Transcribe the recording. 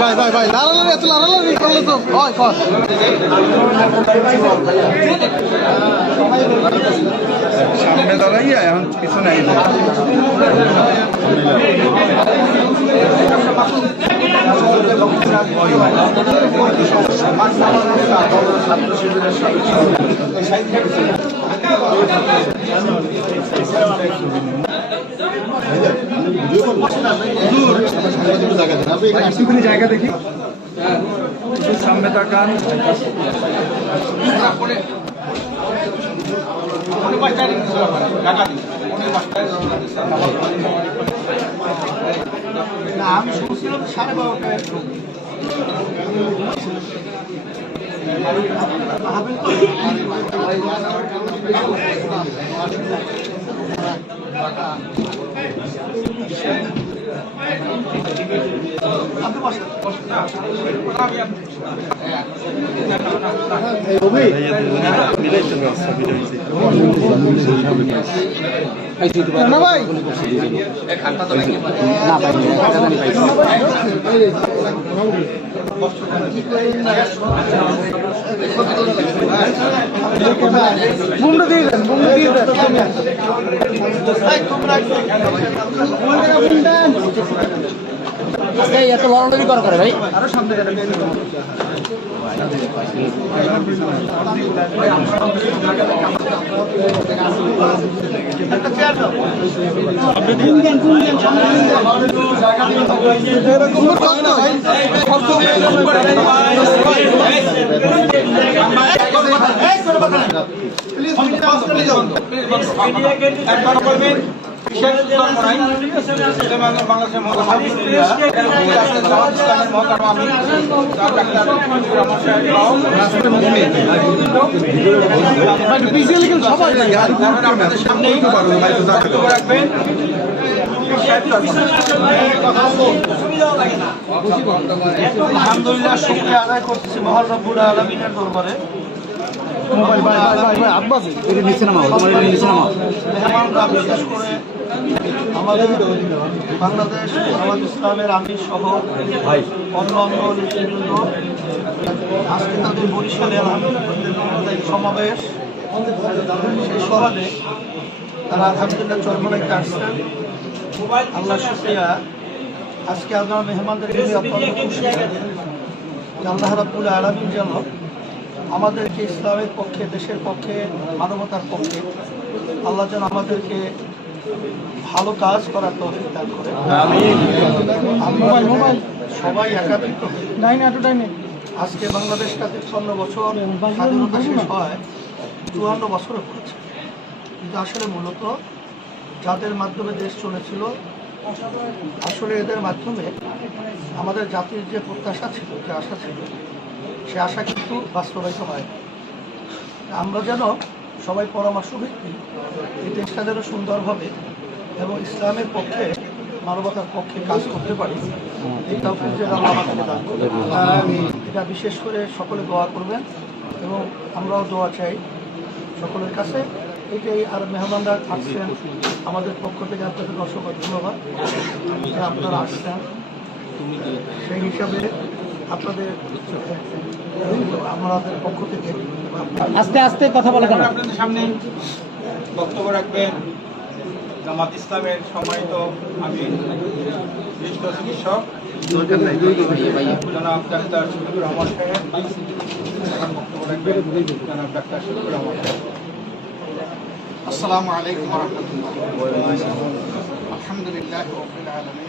ভাই ভাই ভাই লালালারি এত লালালারি করলে তো হয় কর সামনে দাঁড়াই এখন পিছনে জায়গা দেখি সামনে তাকান আমি শুনছিলাম 12:30টায় মুন্ডু দিয়ে দেন এত লড়ালড়ি করে ভাই আরো সামনে আলহামদুলিল্লাহ শুকরিয়া আদায় করতেছি মহান রব্বুল আলামিনের দরবারে। মেহমানরা বিশেষ করে আমাদের বাংলাদেশ জামাত ইসলামের আমির সহ অন্য নেতৃবৃন্দ আজকে তাদের বরিশালে সমাবেশ সেই সভাতে তারা আলহামদুলিল্লাহ চরমনাইতে আসছেন। আল্লাহ শুকরিয়া। আজকে আপনার মেহমানদের অত্যন্ত খুশি আল্লাহ রাব্বুল আলামিন যেন আমাদেরকে ইসলামের পক্ষে, দেশের পক্ষে, মানবতার পক্ষে আল্লাহ যেন আমাদেরকে ভালো কাজ করার তৌফিক দান করে। সবাই একাত্রিত আজকে বাংলাদেশটা 53 বছর স্বাধীনতা শেষ হয় 54 বছরও করেছে, কিন্তু আসলে মূলত যাদের মাধ্যমে দেশ চলেছিল আসলে এদের মাধ্যমে আমাদের জাতির যে প্রত্যাশা ছিল, যে আশা ছিল, সে আশা কিন্তু বাস্তবায়িত হয়। আমরা যেন সবাই পরামর্শ ভিত্তিক এই দেশটা যেন সুন্দরভাবে এবং ইসলামের পক্ষে, মানবতার পক্ষে কাজ করতে পারি, এই তৌফিক যেন আল্লাহ আমাদেরকে দান করবেন। এটা বিশেষ করে সকলে দোয়া করবেন এবং আমরাও দোয়া চাই সকলের কাছে। এইটাই। আর মেহমানরা আসছেন আমাদের পক্ষ থেকে, আপনাদের অসংখ্য ধন্যবাদ যে আপনারা আসছেন। সেই হিসাবে আপনাদের আমাদের পক্ষ থেকে আস্তে আস্তে কথা বলে কেন? আপনাদের সামনে বক্তব্য রাখবেন জামাত ইসলামের সম্মানিত আমির, জ্যেষ্ঠ চিকিৎসক জনাব ডাক্তার শফিকুর রহমান সাহেব। বক্তব্য রাখবেন জনাব ডাক্তার শফিকুর রহমান সাহেব। আসসালামু আলাইকুম ওয়া রাহমাতুল্লাহ। আলহামদুলিল্লাহি রাব্বিল আলামিন।